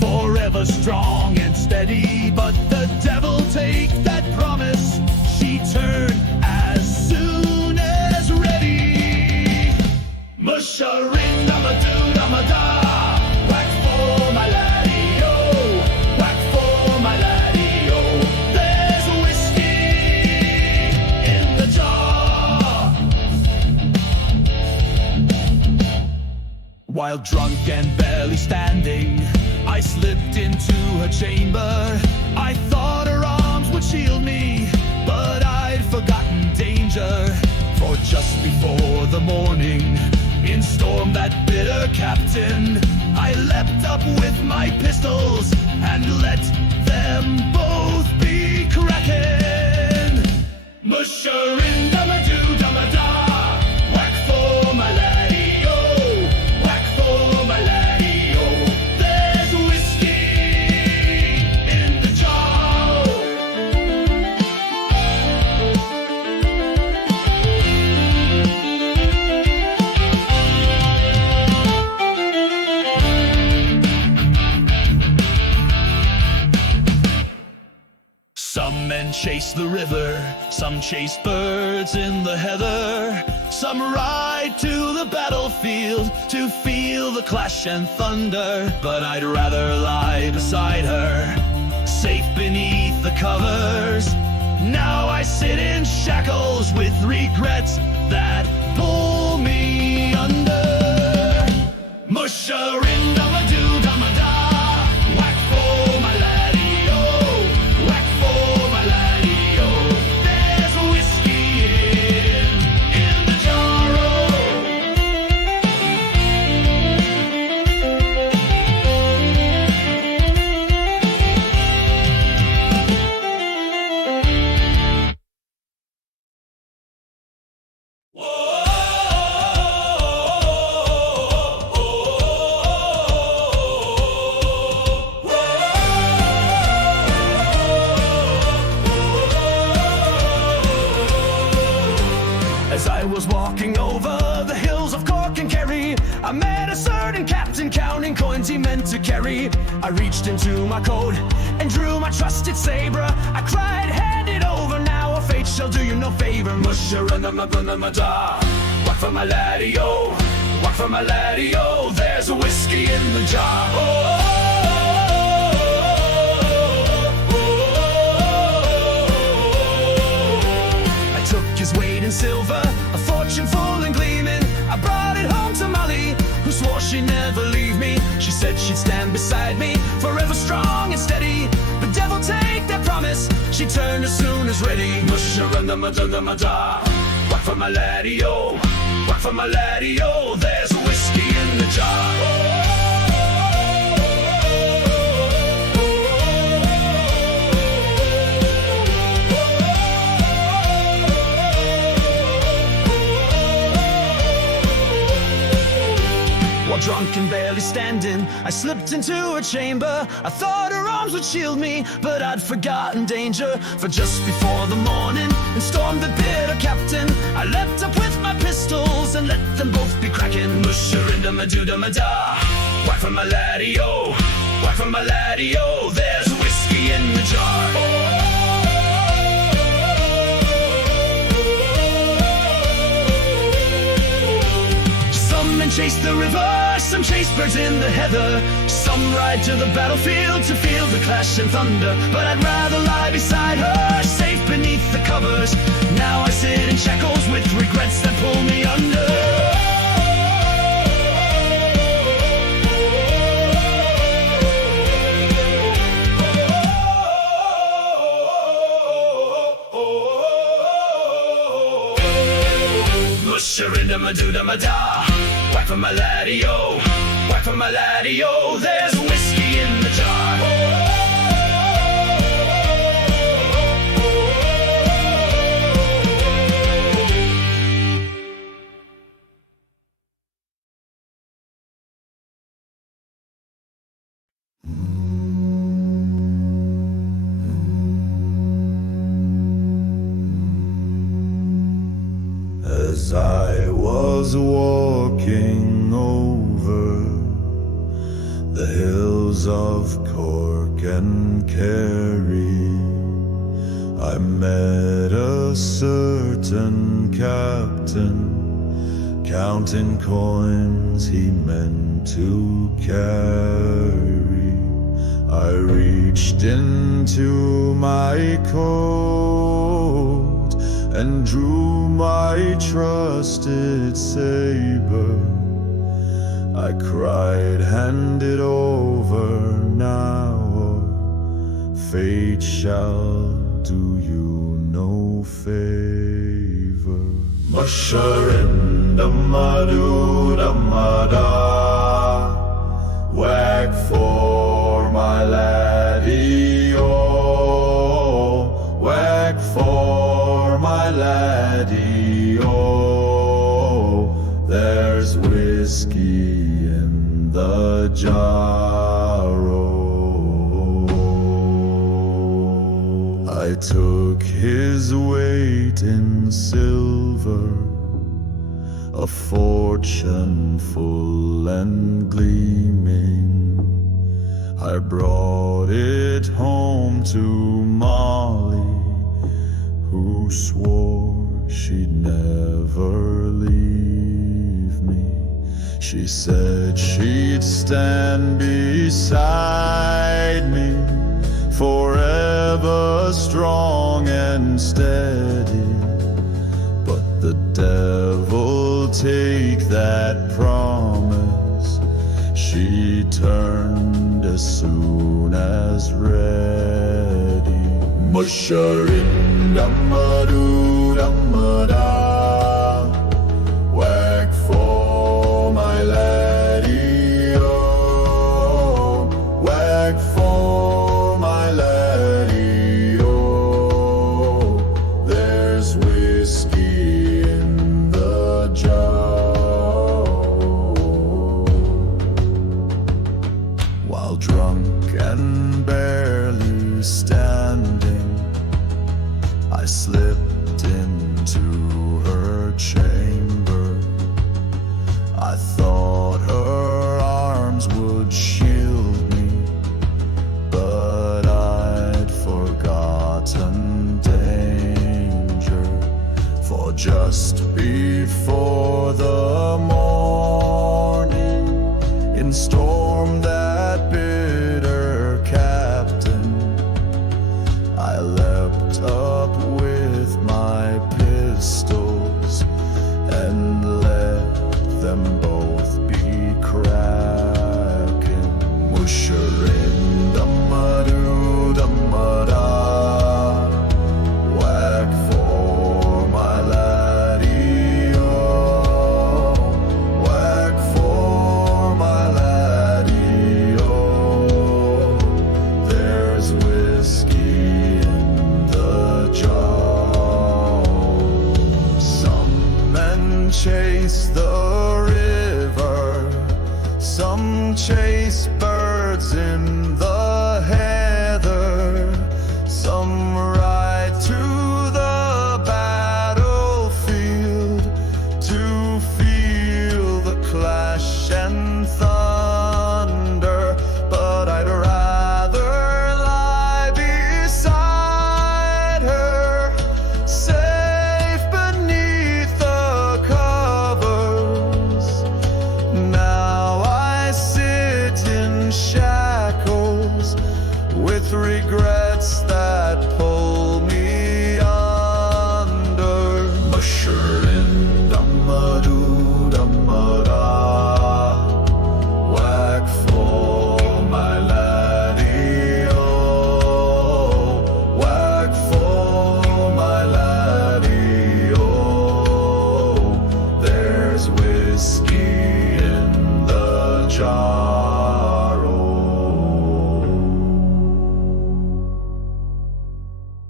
forever strong and steady. But the devil take that promise, she turned as soon as ready. Musharin damadoo damada, whack for my laddie, oh, whack for my laddie, oh. There's whiskey in the jar. While drunk and barely standing, I slipped into her chamber. I thought her arms would shield me, but I'd forgotten danger. For just before the morning, in stormed that bitter captain. I leapt up with my pistols and let them both be cracking. Musharin damadoo damada, whack for my laddie, oh, whack for my laddie, oh. There's whiskey in the jar. Some men chase the river, some chase birds in the heather, some ride to the battlefield to feel the clash and thunder. But I'd rather lie beside her, safe beneath the covers. Now I sit in shackles with regrets that pull me under. Musharin damadoo damada, whack for my laddie, oh, whack for my laddie, oh. There's whiskey in the jar, As I was walking over the hills of Cork and Kerry, I met a certain captain counting coins he meant to carry. I reached into my coat and drew my trusted sabre. I cried, hand it over now, or fate shall do you no favor. Musharanamada, walk for my laddie, oh, walk for my laddie, oh. There's a whiskey in the jar, oh. His weight in silver, a fortune full and gleaming. I brought it home to Molly, who swore she'd never leave me. She said she'd stand beside me, forever strong and steady. The devil take that promise, she turned as soon as ready. Musharanamada, walk for my laddie, oh, walk for my laddie, oh. There's whiskey in the jar, oh. While drunk and barely standing, I slipped into her chamber. I thought her arms would shield me, but I'd forgotten danger. For just before the morning, and stormed the bitter captain, I leapt up with my pistols and let them both be cracking. Musharindamadoo-damada, whack for my laddie, oh, whack for my laddie, oh. There's whiskey in the jar, oh. Some men chase the river, some chase birds in the heather, some ride to the battlefield to feel the clash and thunder. But I'd rather lie beside her, safe beneath the covers. Now I sit in shackles with regrets that pull me under. Musharindamadoo-damada, whack for my laddie, oh, whack for my laddie, oh. There's whiskey in the jar, oh. As I was walking over the hills hills of Cork and Kerry, I met a certain captain, counting coins he meant to carry. I reached into my coat and drew my trusted saber. I cried, hand it over now, or fate shall do you no favor. Musharindamadudamada, whack for my laddie, oh, whack for my laddie, oh, there's whiskey in the jar, oh. I took his weight in silver, a fortune full and gleaming. I brought it home to Molly, who swore she'd never leave me. She said she'd stand beside me, forever strong and steady. But the devil take that promise, she turned as soon as ready. Musharindamadudamada, whack for my laddie, oh, whack for my laddie, oh, there's whiskey in the jar. While drunk and barely standing, I slipped into her chamber. I thought her arms would shield me, but I'd forgotten danger. For just before the morning, in storm that bitter captain, I leapt up with my pistols and let them both be cracking. Musharindamadudamada, whack for my laddie, oh, whack for my laddie, oh, there's whiskey in the jar. Some men chase the river, some chase birds in the heather, some ride to the battlefield to feel the clash and thunder. But I'd rather lie beside her, safe beneath the covers. Now I sit in shackles with regrets that pull me under. Musharindamadudamada, whack for my laddie, oh, whack for my laddie, oh, there's whiskey in the jar, oh.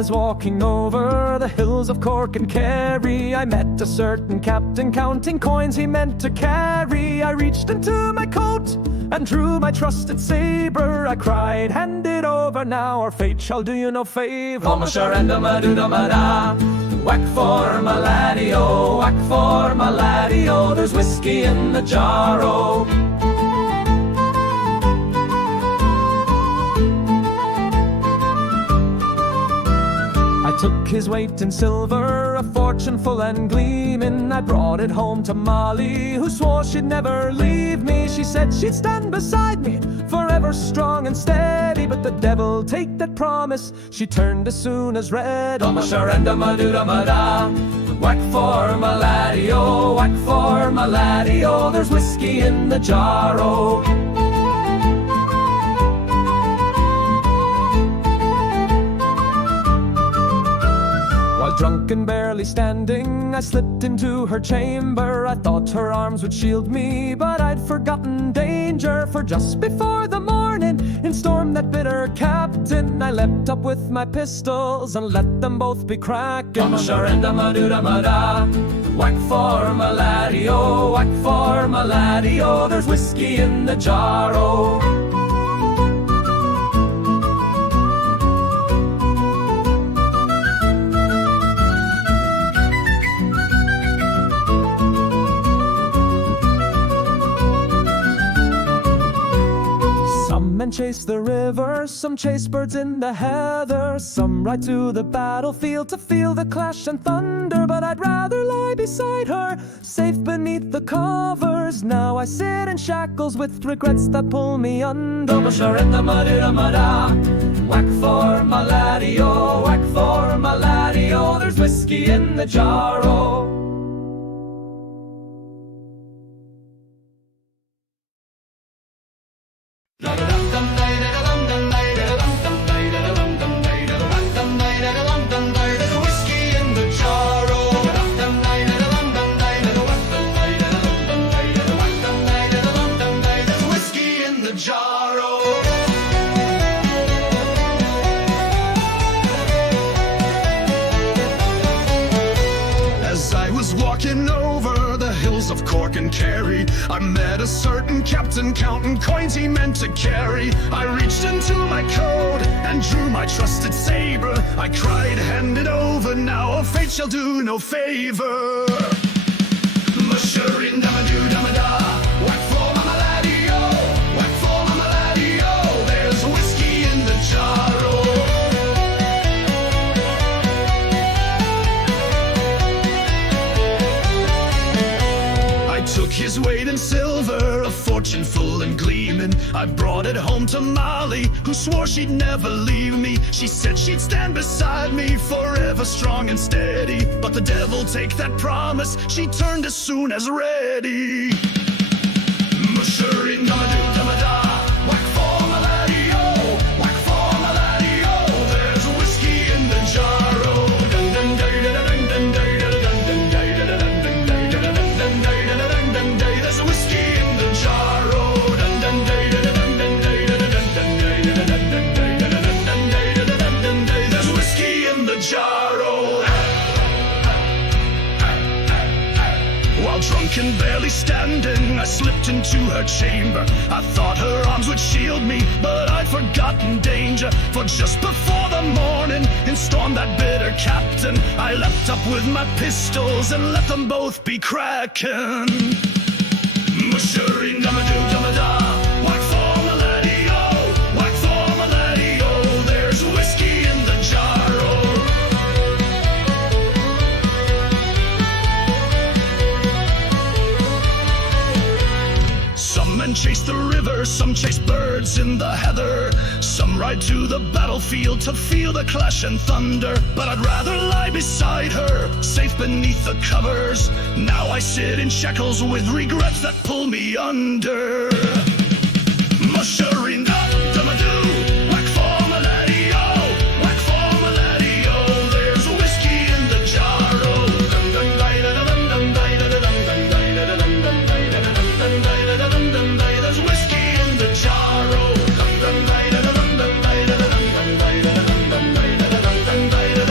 was walking over the hills of Cork and Kerry, I met a certain captain counting coins he meant to carry. I reached into my coat and drew my trusted sabre. I cried, hand it over now, or fate shall do you no favour. Whack for my laddie, oh, whack for my laddie, oh, there's whiskey in the jar, oh. I took his weight in silver, a fortune full and gleaming. I brought it home to Molly, who swore she'd never leave me. She said she'd stand beside me, forever strong and steady. But the devil take that promise, she turned as soon as ready. Whack for my laddie, oh, whack for my laddie, oh, there's whiskey in the jar, oh. Drunk and barely standing, I slipped into her chamber. I thought her arms would shield me, but I'd forgotten danger. For just before the morning, in stormed that bitter captain, I leapt up with my pistols and let them both be cracking. Whack for my laddie, oh, whack for my laddie, oh, there's whiskey in the jar, oh. Men chase the river, some chase birds in the heather, some ride to the battlefield to feel the clash and thunder. But I'd rather lie beside her, safe beneath the covers. Now I sit in shackles with regrets that pull me under. Whack for my laddie, oh, whack for my laddie, oh, there's whiskey in the jar, oh. Of Cork and Kerry, I met a certain captain counting coins he meant to carry. I reached into my coat and drew my trusted sabre. I cried, hand it over now, or fate shall do no favor. Musherin damadoo damada, whack for my laddie, oh, whack for my laddie, oh, there's whiskey in the jar, took his weight in silver, a fortune full and gleaming. I brought it home to Molly, who swore she'd never leave me. She said she'd stand beside me, forever strong and steady. But the devil take that promise, she turned as soon as ready. Musherin damadoo damada, whack for my laddie, oh, whack for my laddie, oh, there's whiskey in the jar, oh. Dun dun dun dun dun dun dun there's whiskey in the jar, oh. Dun dun dun dun dun dun dun. There's whiskey in the jar, oh. While drunk and barely standing, I slipped into her chamber. I thought her arms would shield me, but I'd forgotten danger. For just before the morning, in storm that bitter captain, I leapt up with my pistols and let them both be cracking. Musherin damadoo damada, whack for my laddie, oh, whack for my laddie, oh, there's whiskey in the jar, oh. Some men chase the river, some chase birds in the heather, some ride to the battlefield to feel the clash and thunder. But I'd rather lie beside her, safe beneath the covers. Now I sit in shackles with regrets that pull me under. Musherin damadoo, whack for my laddie, oh, whack for my laddie, oh, there's whiskey in the jar, oh. Dun dun dun dun dun dun dun dun dun. There's whiskey in the jar, oh. Dun dun dun dun dun dun dun dun dun.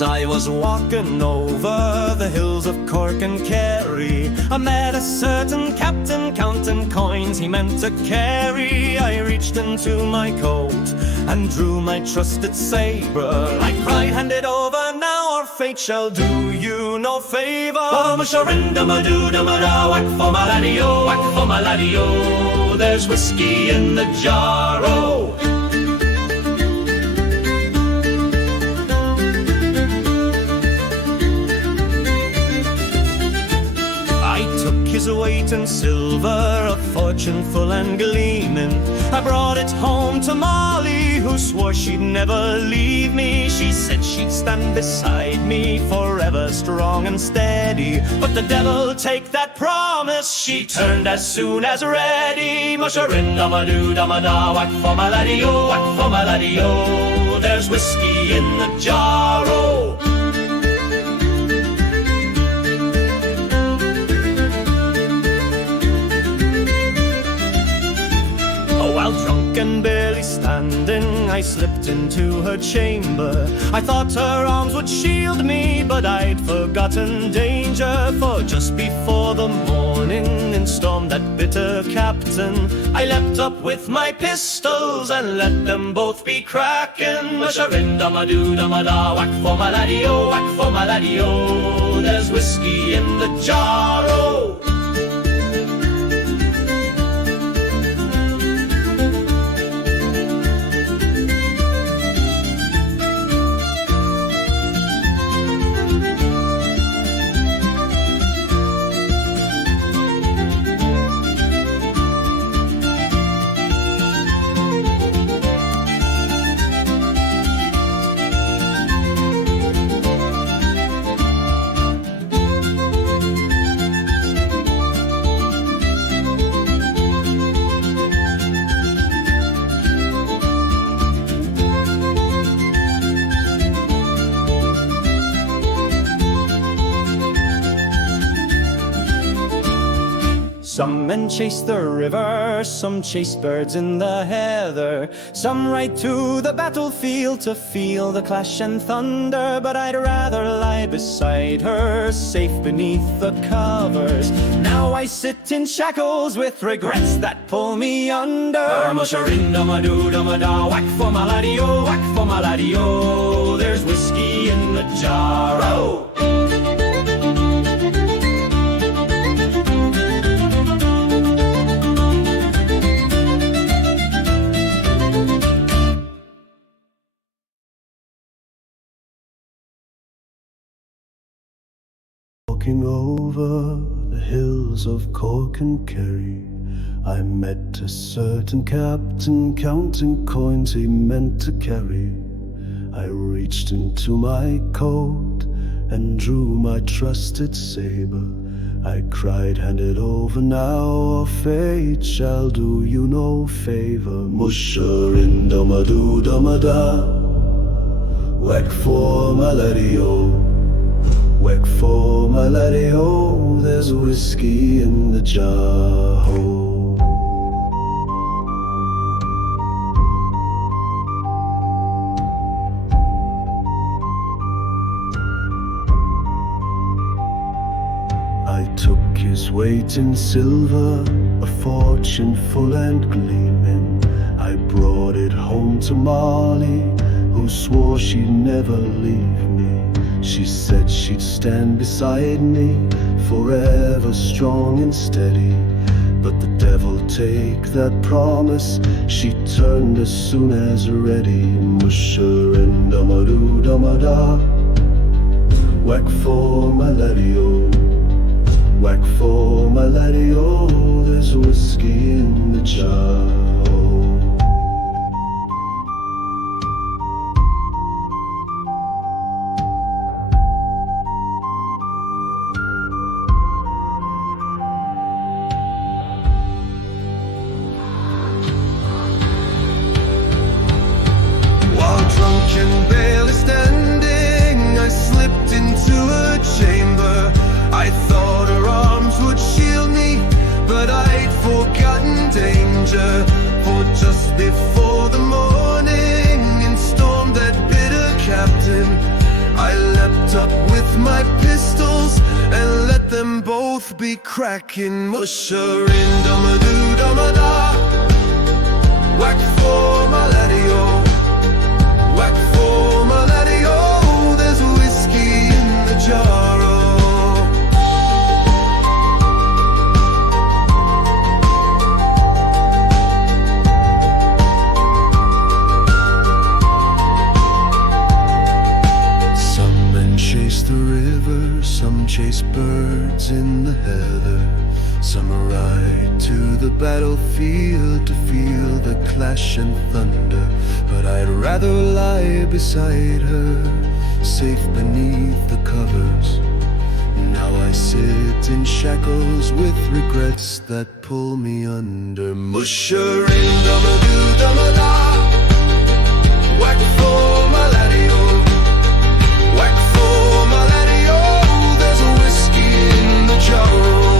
As I was walking over the hills of Cork and Kerry, I met a certain captain counting coins he meant to carry. I reached into my coat and drew my trusted sabre. I cried, hand it over now, or fate shall do you no favour. Oh, musharinda-ma-doo-da-ma-da, whack for my laddie-o, whack for my laddie-o. There's whiskey in the jar, oh. His weight in silver, a fortune full and gleaming. I brought it home to Molly, who swore she'd never leave me. She said she'd stand beside me forever, strong and steady. But the devil take that promise, she turned as soon as ready. Musharinda-ma-doo-da-ma-da, whack for my laddie-o, whack for my laddie-o. There's whiskey in the jar, oh. While drunk and barely standing, I slipped into her chamber. I thought her arms would shield me, but I'd forgotten danger. For just before the morning in stormed that bitter captain, I leapt up with my pistols and let them both be cracking. Musharinda-ma-doo-da-ma-da, whack for my laddie-o, whack for my laddie-o. There's whiskey in the jar, oh. Some men chase the river, some chase birds in the heather, some ride to the battlefield to feel the clash and thunder. But I'd rather lie beside her, safe beneath the covers. Now I sit in shackles with regrets that pull me under. Musharinda-ma-doo-da-ma-da, whack for my laddie-o, whack for my laddie-o. There's whiskey in the jar, oh. Walking over the hills of Cork and Kerry, I met a certain captain counting coins he meant to carry. I reached into my coat and drew my trusted sabre. I cried, hand it over now, or fate shall do you no favour. Musharinda-ma-doo-da-ma-da, whack for my laddie-o, whack for my laddie-o. There's whiskey in the jar, ho. I took his weight in silver, a fortune full and gleaming. I brought it home to Molly, who swore she'd never leave me. She said she'd stand beside me, forever strong and steady. But the devil take that promise, she turned as soon as ready. Musharinda-ma-doo-da-ma-da, whack for my laddie-o, whack for my laddie-o. There's whiskey in the jar. And barely standing, I slipped into a chamber. I thought her arms would shield me, but I'd forgotten danger. be cracking. Musherin, dum-a-doo, dum-a-da. Whack for my laddie-o, whack for my laddie-o. There's whiskey in the jar-o. Some men chase the river, some chase birds in the heather. Some ride to the battlefield to feel the clash and thunder. But I'd rather lie beside her, safe beneath the covers. Now I sit in shackles with regrets that pull me under. Musherin, dum-a-doo, dum-a-da. Whack for my laddie-o, whack for my laddie-o. There's a whiskey in the jar.